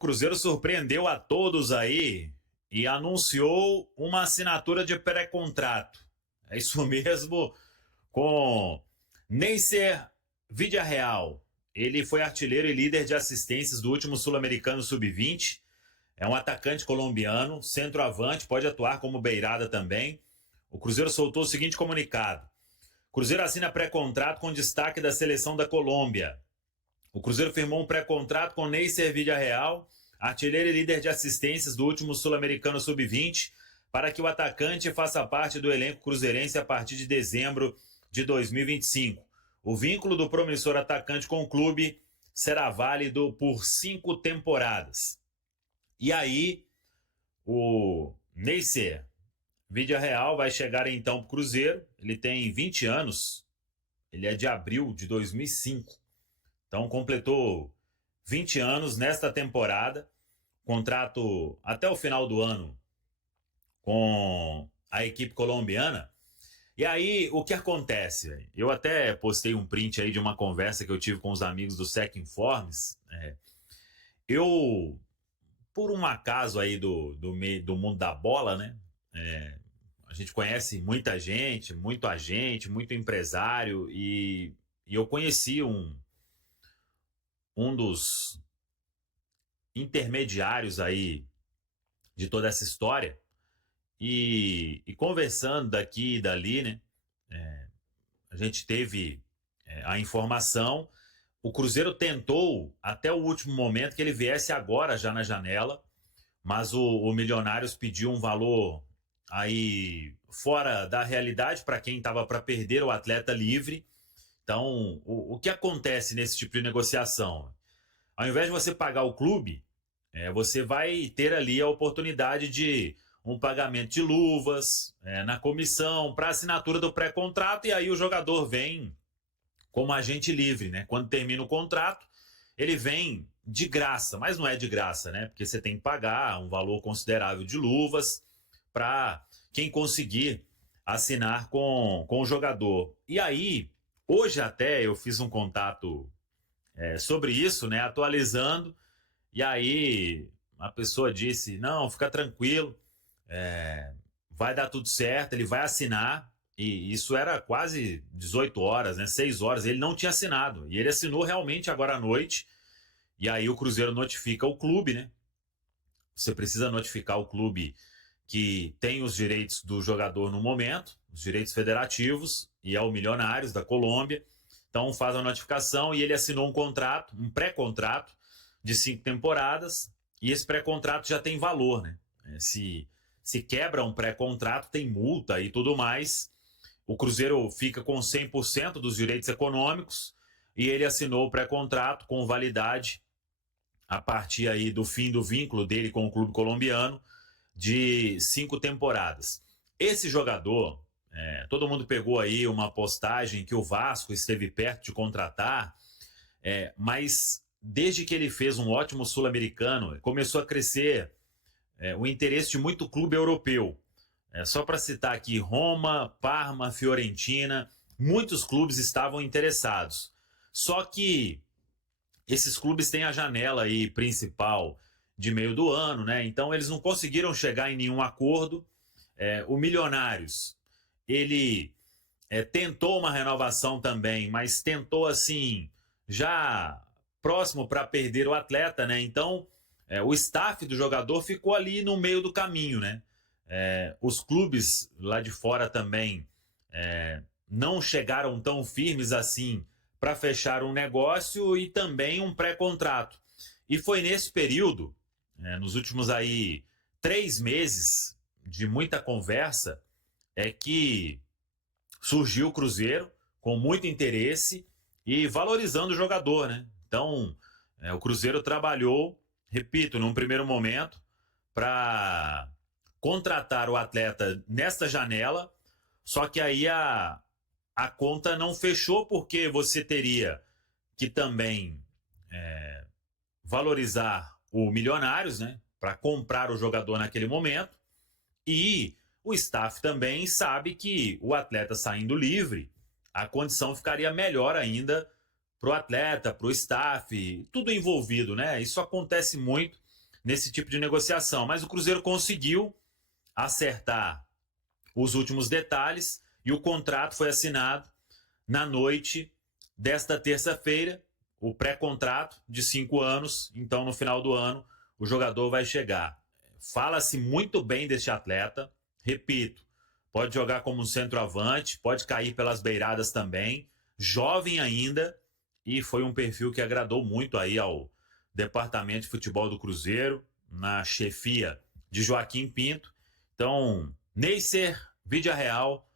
Cruzeiro surpreendeu a todos aí e anunciou uma assinatura de pré-contrato. É isso mesmo, com Neisser Villarreal. Ele foi artilheiro e líder de assistências do último Sul-Americano Sub-20. É um atacante colombiano, centroavante, pode atuar como beirada também. O Cruzeiro soltou o seguinte comunicado: Cruzeiro assina pré-contrato com destaque da seleção da Colômbia. O Cruzeiro firmou um pré-contrato com Neisser Villarreal, artilheiro e líder de assistências do último Sul-Americano Sub-20, para que o atacante faça parte do elenco cruzeirense a partir de dezembro de 2025. O vínculo do promissor atacante com o clube será válido por 5 temporadas. E aí, o Neisser Villarreal vai chegar então para o Cruzeiro. Ele tem 20 anos, ele é de abril de 2005. Então completou 20 anos nesta temporada, contrato até o final do ano com a equipe colombiana. E aí, o que acontece? Eu até postei um print aí de uma conversa que eu tive com os amigos do Sec Informes. Eu, por um acaso aí do mundo da bola, né? A gente conhece muita gente, muito agente, muito empresário, e eu conheci um dos intermediários aí de toda essa história, e conversando daqui e dali, né, a gente teve a informação. O Cruzeiro tentou até o último momento que ele viesse agora já na janela, mas o Milionários pediu um valor aí fora da realidade para quem estava para perder o atleta livre. Então, o que acontece nesse tipo de negociação? Ao invés de você pagar o clube, você vai ter ali a oportunidade de um pagamento de luvas na comissão para assinatura do pré-contrato, e aí o jogador vem como agente livre, né? Quando termina o contrato, ele vem de graça, mas não é de graça, né? Porque você tem que pagar um valor considerável de luvas para quem conseguir assinar com o jogador. E aí, hoje até eu fiz um contato sobre isso, né? Atualizando, e aí a pessoa disse: não, fica tranquilo, vai dar tudo certo, ele vai assinar. E isso era quase 18 horas, né? 6 horas, ele não tinha assinado. E ele assinou realmente agora à noite. E aí o Cruzeiro notifica o clube, né? Você precisa notificar o clube que tem os direitos do jogador no momento, os direitos federativos, e é o Milionários da Colômbia. Então faz a notificação e ele assinou um contrato, um pré-contrato de 5 temporadas, e esse pré-contrato já tem valor, né? Se quebra um pré-contrato, tem multa e tudo mais. O Cruzeiro fica com 100% dos direitos econômicos, e ele assinou o pré-contrato com validade a partir aí do fim do vínculo dele com o clube colombiano, de 5 temporadas. Esse jogador, todo mundo pegou aí uma postagem que o Vasco esteve perto de contratar, mas desde que ele fez um ótimo sul-americano, começou a crescer o interesse de muito clube europeu. Só para citar aqui, Roma, Parma, Fiorentina, muitos clubes estavam interessados. Só que esses clubes têm a janela aí principal de meio do ano, né? Então eles não conseguiram chegar em nenhum acordo. O Milionários, ele tentou uma renovação também, mas tentou assim, já próximo para perder o atleta, né? Então o staff do jogador ficou ali no meio do caminho, né? Os clubes lá de fora também não chegaram tão firmes assim para fechar um negócio e também um pré-contrato. E foi nesse período, nos últimos aí 3 meses de muita conversa, que surgiu o Cruzeiro com muito interesse e valorizando o jogador, né? Então, o Cruzeiro trabalhou, repito, num primeiro momento, para contratar o atleta nesta janela, só que aí a conta não fechou, porque você teria que também valorizar o Milionários, né, para comprar o jogador naquele momento, e o staff também sabe que o atleta saindo livre, a condição ficaria melhor ainda para o atleta, para o staff, tudo envolvido, né? Isso acontece muito nesse tipo de negociação. Mas o Cruzeiro conseguiu acertar os últimos detalhes e o contrato foi assinado na noite desta terça-feira, o pré-contrato de 5 anos. Então, no final do ano, o jogador vai chegar. Fala-se muito bem deste atleta, repito, pode jogar como um centroavante, pode cair pelas beiradas também, jovem ainda, e foi um perfil que agradou muito aí ao departamento de futebol do Cruzeiro, na chefia de Joaquim Pinto. Então, Neisser Vidia Real,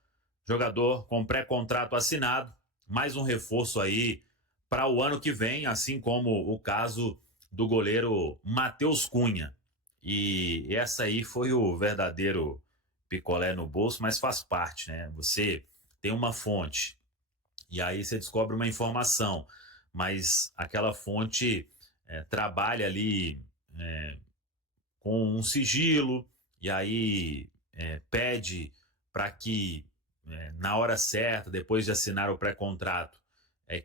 jogador com pré-contrato assinado, mais um reforço aí para o ano que vem, assim como o caso do goleiro Matheus Cunha. E essa aí foi o verdadeiro picolé no bolso, mas faz parte, né? Você tem uma fonte e aí você descobre uma informação, mas aquela fonte trabalha ali com um sigilo e aí pede para que na hora certa, depois de assinar o pré-contrato,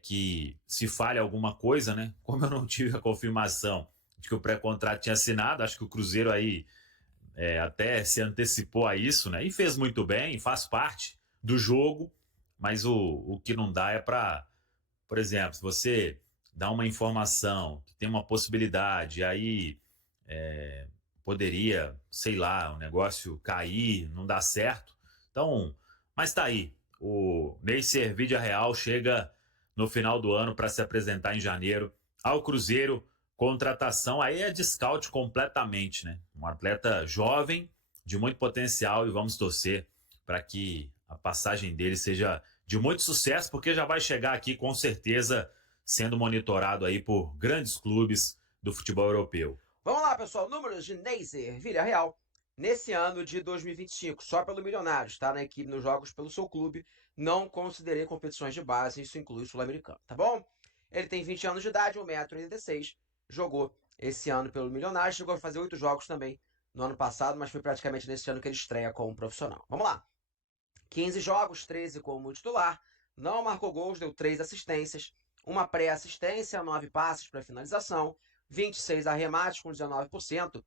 que se fale alguma coisa, né? Como eu não tive a confirmação de que o pré-contrato tinha assinado, acho que o Cruzeiro aí até se antecipou a isso, né? E fez muito bem, faz parte do jogo, mas o que não dá é para, por exemplo, se você dá uma informação que tem uma possibilidade, aí poderia, sei lá, o negócio cair, não dar certo. Então, mas tá aí. O Neisser Vidia Real chega no final do ano para se apresentar em janeiro ao Cruzeiro. Contratação aí é de scout completamente, né? Um atleta jovem, de muito potencial, e vamos torcer para que a passagem dele seja de muito sucesso, porque já vai chegar aqui com certeza sendo monitorado aí por grandes clubes do futebol europeu. Vamos lá, pessoal. Números de Neisser Vidia Real nesse ano de 2025, só pelo Milionários, tá? Na equipe, nos jogos pelo seu clube. Não considerei competições de base, isso inclui o Sul-Americano, tá bom? Ele tem 20 anos de idade, 1,86 m, jogou esse ano pelo Milionários, chegou a fazer 8 jogos também no ano passado, mas foi praticamente nesse ano que ele estreia como profissional. Vamos lá. 15 jogos, 13 como titular, não marcou gols, deu 3 assistências, uma pré-assistência, 9 passes para finalização, 26 arremates com 19%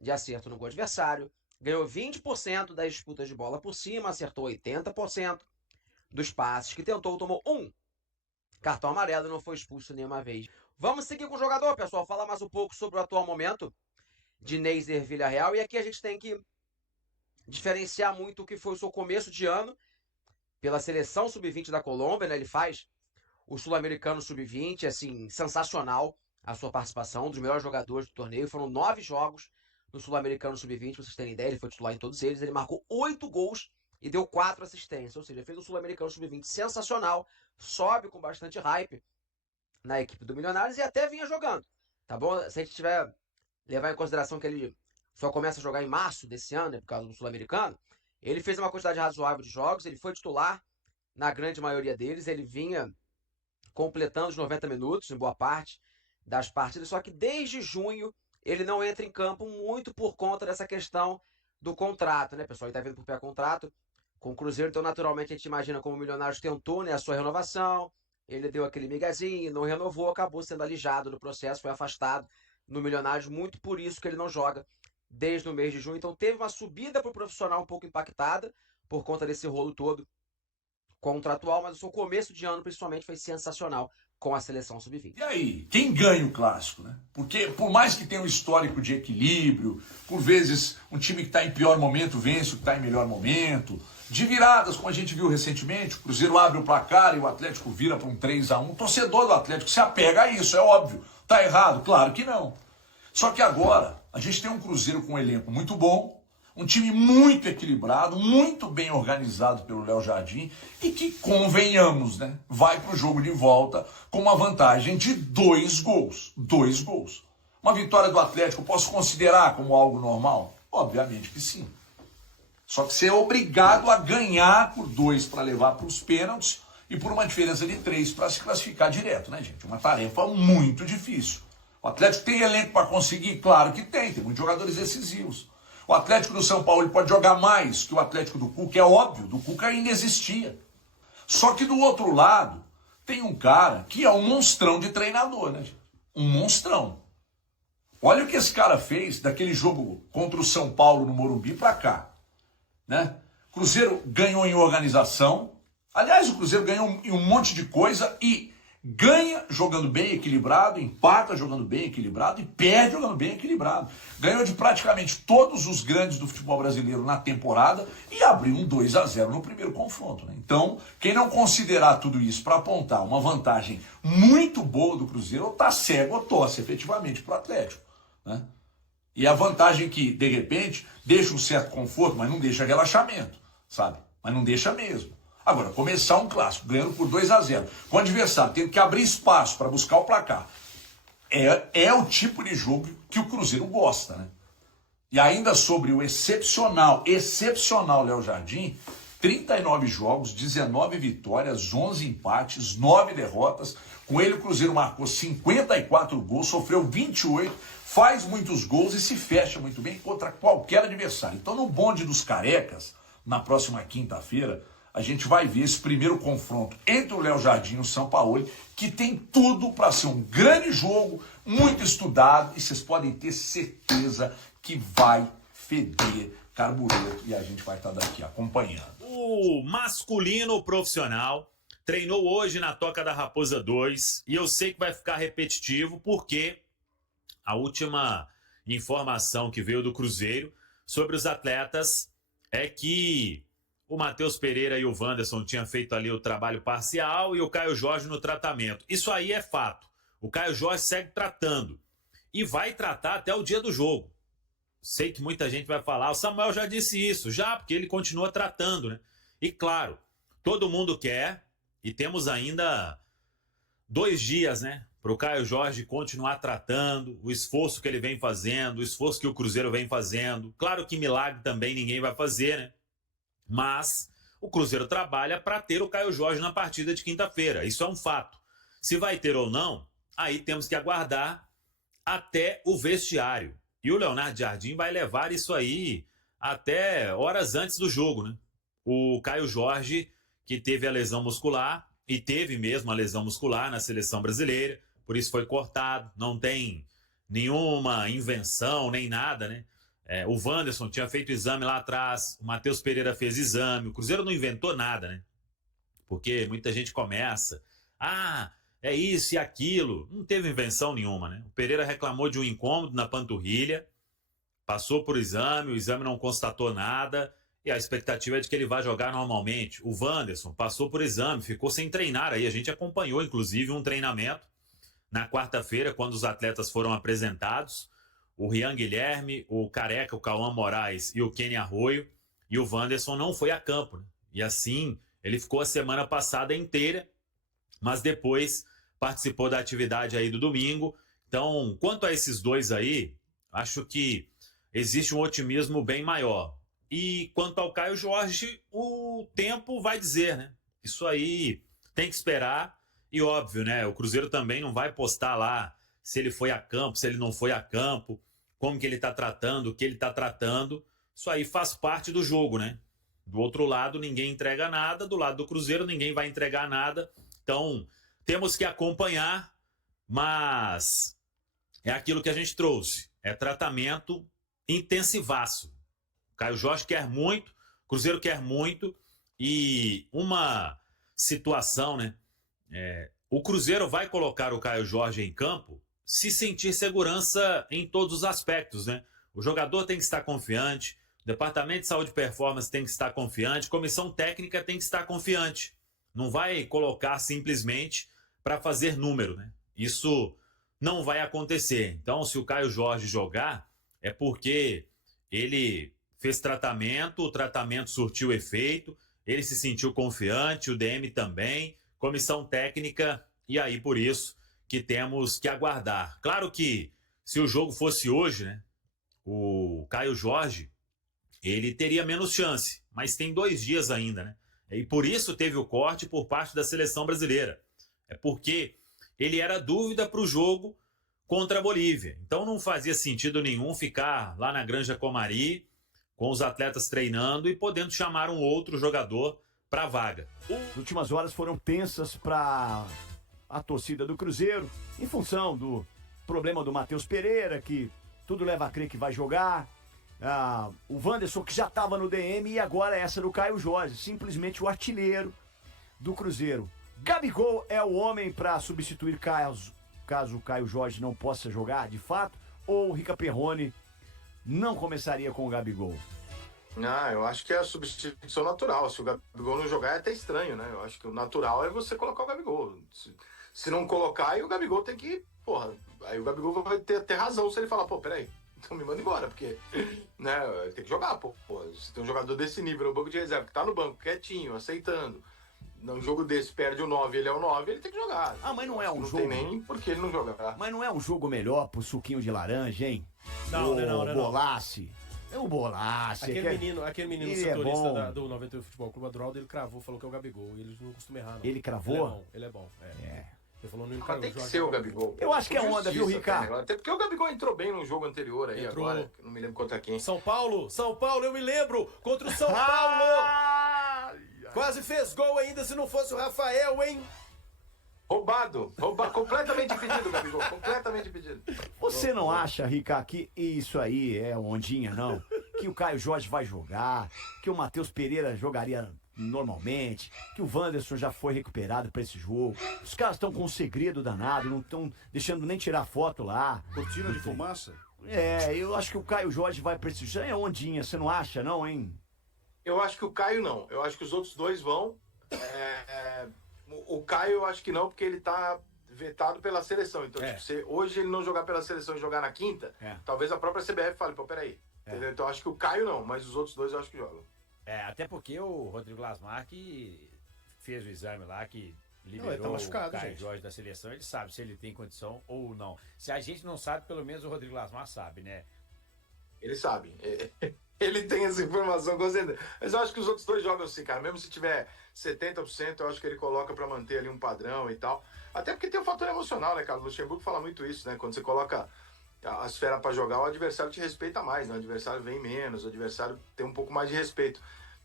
de acerto no gol adversário, ganhou 20% das disputas de bola por cima, acertou 80% dos passes que tentou, tomou um cartão amarelo e não foi expulso nenhuma vez. Vamos seguir com o jogador, pessoal, falar mais um pouco sobre o atual momento de Neisser Vidia Real, e aqui a gente tem que diferenciar muito o que foi o seu começo de ano pela seleção sub-20 da Colômbia, né? Ele faz o Sul-Americano sub-20, assim, sensacional a sua participação, um dos melhores jogadores do torneio. Foram 9 jogos no Sul-Americano sub-20, pra vocês terem ideia, ele foi titular em todos eles. Ele marcou 8 gols e deu 4 assistências, ou seja, fez o Sul-Americano sub-20 sensacional, sobe com bastante hype na equipe do Milionários e até vinha jogando, tá bom? Se a gente tiver levar em consideração que ele só começa a jogar em março desse ano, né, por causa do Sul-Americano, ele fez uma quantidade razoável de jogos, ele foi titular na grande maioria deles, ele vinha completando os 90 minutos em boa parte das partidas, só que desde junho ele não entra em campo muito por conta dessa questão do contrato, né, pessoal? Ele tá vindo por pré-contrato com o Cruzeiro, então naturalmente a gente imagina como o Milionários tentou, né, a sua renovação, ele deu aquele migazinho, não renovou, acabou sendo alijado no processo, foi afastado no Milionários, muito por isso que ele não joga desde o mês de junho. Então teve uma subida para o profissional um pouco impactada por conta desse rolo todo contratual, mas o seu começo de ano principalmente foi sensacional com a seleção sub-20. E aí, quem ganha o clássico, né? Porque por mais que tenha um histórico de equilíbrio, por vezes um time que está em pior momento vence o que está em melhor momento, de viradas, como a gente viu recentemente, o Cruzeiro abre o placar e o Atlético vira para um 3-1. O torcedor do Atlético se apega a isso, é óbvio. Tá errado? Claro que não. Só que agora a gente tem um Cruzeiro com um elenco muito bom, um time muito equilibrado, muito bem organizado pelo Léo Jardim e que, convenhamos, né, vai para o jogo de volta com uma vantagem de 2 gols. 2 gols. Uma vitória do Atlético posso considerar como algo normal? Obviamente que sim. Só que você é obrigado a ganhar por 2 para levar para os pênaltis e por uma diferença de 3 para se classificar direto, né, gente? Uma tarefa muito difícil. O Atlético tem elenco para conseguir? Claro que tem muitos jogadores decisivos. O Atlético do São Paulo ele pode jogar mais que o Atlético do Cuca, é óbvio, do Cuca ainda existia. Só que do outro lado, tem um cara que é um monstrão de treinador, né, gente? Um monstrão. Olha o que esse cara fez daquele jogo contra o São Paulo no Morumbi pra cá, né? Cruzeiro ganhou em organização. Aliás, o Cruzeiro ganhou em um monte de coisa e ganha jogando bem equilibrado, empata jogando bem equilibrado e perde jogando bem equilibrado. Ganhou de praticamente todos os grandes do futebol brasileiro na temporada e abriu um 2-0 no primeiro confronto, né? Então, quem não considerar tudo isso para apontar uma vantagem muito boa do Cruzeiro, ou tá cego ou torce efetivamente pro Atlético, né? E a vantagem que, de repente, deixa um certo conforto, mas não deixa relaxamento, sabe? Mas não deixa mesmo. Agora, começar um clássico ganhando por 2-0, com o adversário tendo que abrir espaço para buscar o placar, é o tipo de jogo que o Cruzeiro gosta, né? E ainda sobre o excepcional Léo Jardim, 39 jogos, 19 vitórias, 11 empates, 9 derrotas. Com ele o Cruzeiro marcou 54 gols, sofreu 28, faz muitos gols e se fecha muito bem contra qualquer adversário. Então no bonde dos carecas, na próxima quinta-feira, a gente vai ver esse primeiro confronto entre o Léo Jardim e o Sampaoli, que tem tudo para ser um grande jogo, muito estudado, e vocês podem ter certeza que vai feder carbureto e a gente vai estar daqui acompanhando. O masculino profissional treinou hoje na Toca da Raposa 2 e eu sei que vai ficar repetitivo porque a última informação que veio do Cruzeiro sobre os atletas é que o Matheus Pereira e o Wanderson tinham feito ali o trabalho parcial e o Caio Jorge no tratamento. Isso aí é fato. O Caio Jorge segue tratando e vai tratar até o dia do jogo. Sei que muita gente vai falar, o Samuel já disse isso, já, porque ele continua tratando, né? E claro, todo mundo quer, e temos ainda 2 dias, né? Para o Caio Jorge continuar tratando, o esforço que ele vem fazendo, o esforço que o Cruzeiro vem fazendo. Claro que milagre também ninguém vai fazer, né? Mas o Cruzeiro trabalha para ter o Caio Jorge na partida de quinta-feira. Isso é um fato. Se vai ter ou não, aí temos que aguardar até o vestiário. E o Leonardo Jardim vai levar isso aí até horas antes do jogo, né? O Caio Jorge, que teve a lesão muscular, e teve mesmo a lesão muscular na seleção brasileira, por isso foi cortado, não tem nenhuma invenção, nem nada, né? O Wanderson tinha feito exame lá atrás, o Matheus Pereira fez exame, o Cruzeiro não inventou nada, né? Porque muita gente começa, é isso e aquilo, não teve invenção nenhuma, né? O Pereira reclamou de um incômodo na panturrilha, passou por exame, o exame não constatou nada, e a expectativa é de que ele vá jogar normalmente. O Wanderson passou por exame, ficou sem treinar aí, a gente acompanhou inclusive um treinamento na quarta-feira, quando os atletas foram apresentados, o Rian Guilherme, o Careca, o Cauã Moraes e o Kenny Arroio, e o Wanderson não foi a campo, né? E assim, ele ficou a semana passada inteira, mas depois participou da atividade aí do domingo. Então, quanto a esses dois aí, acho que existe um otimismo bem maior. E quanto ao Caio Jorge, o tempo vai dizer, né? Isso aí tem que esperar. E óbvio, né? O Cruzeiro também não vai postar lá se ele foi a campo, se ele não foi a campo, como que ele está tratando, o que ele está tratando. Isso aí faz parte do jogo, né? Do outro lado, ninguém entrega nada. Do lado do Cruzeiro, ninguém vai entregar nada. Então, temos que acompanhar, mas é aquilo que a gente trouxe. É tratamento intensivaço. O Caio Jorge quer muito, o Cruzeiro quer muito, e uma situação, né? O Cruzeiro vai colocar o Caio Jorge em campo se sentir segurança em todos os aspectos, né? O jogador tem que estar confiante, o Departamento de Saúde e Performance tem que estar confiante, a comissão técnica tem que estar confiante. Não vai colocar simplesmente para fazer número, né? Isso não vai acontecer. Então, se o Caio Jorge jogar, é porque ele fez tratamento, o tratamento surtiu efeito, ele se sentiu confiante, o DM também, comissão técnica, e aí por isso que temos que aguardar. Claro que se o jogo fosse hoje, né, o Caio Jorge, ele teria menos chance, mas tem 2 dias ainda, né? E por isso teve o corte por parte da seleção brasileira. É porque ele era dúvida para o jogo contra a Bolívia. Então não fazia sentido nenhum ficar lá na Granja Comari com os atletas treinando e podendo chamar um outro jogador para a vaga. As últimas horas foram tensas para a torcida do Cruzeiro, em função do problema do Matheus Pereira, que tudo leva a crer que vai jogar. O Wanderson, que já estava no DM, e agora essa do Caio Jorge, simplesmente o artilheiro do Cruzeiro. Gabigol é o homem para substituir caso o Caio Jorge não possa jogar, de fato, ou o Rica Perrone não começaria com o Gabigol? Não, eu acho que é a substituição natural. Se o Gabigol não jogar é até estranho, né? Eu acho que o natural é você colocar o Gabigol. Se não colocar, aí o Gabigol tem que... Porra, aí o Gabigol vai ter razão se ele falar, pô, peraí, então me manda embora, porque, né, tem que jogar, pô. Se tem um jogador desse nível no banco de reserva, que tá no banco, quietinho, aceitando, num jogo desse perde o 9, ele é o 9, ele tem que jogar. Mas não é um jogo... Não tem nem por que ele não jogar. Mas não é um jogo melhor pro suquinho de laranja, hein? Não. Bolace. É o Bolace. Aquele menino setorista do 91 Futebol Clube, Adroaldo, ele cravou, falou que é o Gabigol. Eles não costumam errar, não. Ele cravou? Ele é bom. Ele falou no Mas tem que ser o Gabigol. Eu acho que é onda, viu, Ricardo? Até porque o Gabigol entrou bem no jogo anterior aí, agora. Não me lembro contra quem. São Paulo, eu me lembro. Contra o São Paulo. Quase fez gol ainda, se não fosse o Rafael, hein? Roubado. Completamente impedido, Gabigol. Completamente impedido. Você não acha, Ricardo, que isso aí é ondinha, não? Que o Caio Jorge vai jogar, que o Matheus Pereira jogaria normalmente, que o Wanderson já foi recuperado pra esse jogo. Os caras estão com um segredo danado, não estão deixando nem tirar foto lá. Cortina de fumaça? Eu acho que o Caio Jorge vai pra esse jogo. É ondinha, você não acha, não, hein? Eu acho que o Caio não. Eu acho que os outros dois vão. O Caio eu acho que não, porque ele tá vetado pela seleção. Então, se hoje ele não jogar pela seleção e jogar na quinta, talvez a própria CBF fale, pô, peraí. Entendeu? Então eu acho que o Caio não, mas os outros dois eu acho que jogam. Até porque o Rodrigo Lasmar que fez o exame lá, que liberou ele tá machucado, o Caio gente. Jorge da seleção, ele sabe se ele tem condição ou não. Se a gente não sabe, pelo menos o Rodrigo Lasmar sabe, né? Ele sabe. Ele tem essa informação, com certeza. Mas eu acho que os outros dois jogam assim, cara. Mesmo se tiver 70%, eu acho que ele coloca pra manter ali um padrão e tal. Até porque tem um fator emocional, né, cara? O Luxemburgo fala muito isso, né? Quando você coloca a esfera pra jogar, o adversário te respeita mais, né? O adversário vem menos, o adversário tem um pouco mais de respeito.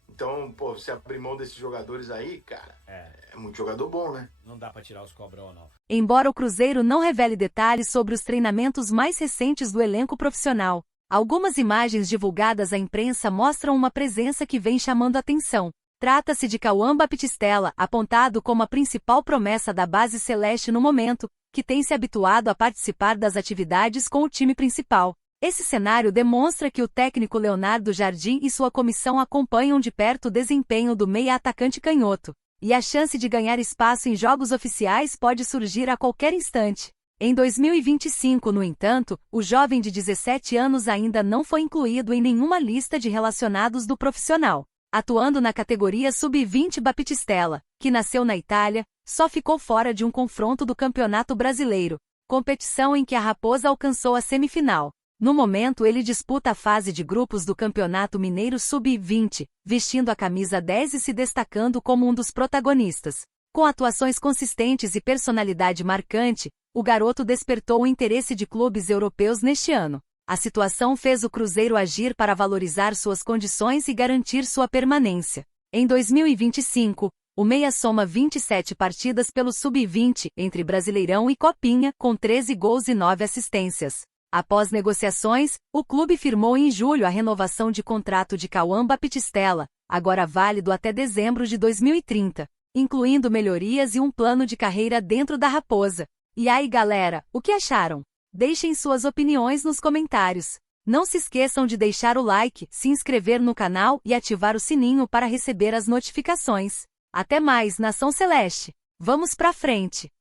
Então, pô, você abrir mão desses jogadores aí, cara, é muito jogador bom, né? Não dá pra tirar os cobrão, não. Embora o Cruzeiro não revele detalhes sobre os treinamentos mais recentes do elenco profissional, algumas imagens divulgadas à imprensa mostram uma presença que vem chamando atenção. Trata-se de Cauã Baptistella, apontado como a principal promessa da base celeste no momento, que tem se habituado a participar das atividades com o time principal. Esse cenário demonstra que o técnico Leonardo Jardim e sua comissão acompanham de perto o desempenho do meia-atacante canhoto, e a chance de ganhar espaço em jogos oficiais pode surgir a qualquer instante. Em 2025, no entanto, o jovem de 17 anos ainda não foi incluído em nenhuma lista de relacionados do profissional. Atuando na categoria sub-20, Baptistella, que nasceu na Itália, só ficou fora de um confronto do Campeonato Brasileiro, competição em que a Raposa alcançou a semifinal. No momento ele disputa a fase de grupos do Campeonato Mineiro Sub-20, vestindo a camisa 10 e se destacando como um dos protagonistas. Com atuações consistentes e personalidade marcante, o garoto despertou o interesse de clubes europeus neste ano. A situação fez o Cruzeiro agir para valorizar suas condições e garantir sua permanência. Em 2025, o meia soma 27 partidas pelo Sub-20, entre Brasileirão e Copinha, com 13 gols e 9 assistências. Após negociações, o clube firmou em julho a renovação de contrato de Cauã Baptistella, agora válido até dezembro de 2030, incluindo melhorias e um plano de carreira dentro da Raposa. E aí, galera, o que acharam? Deixem suas opiniões nos comentários. Não se esqueçam de deixar o like, se inscrever no canal e ativar o sininho para receber as notificações. Até mais, Nação Celeste! Vamos pra frente!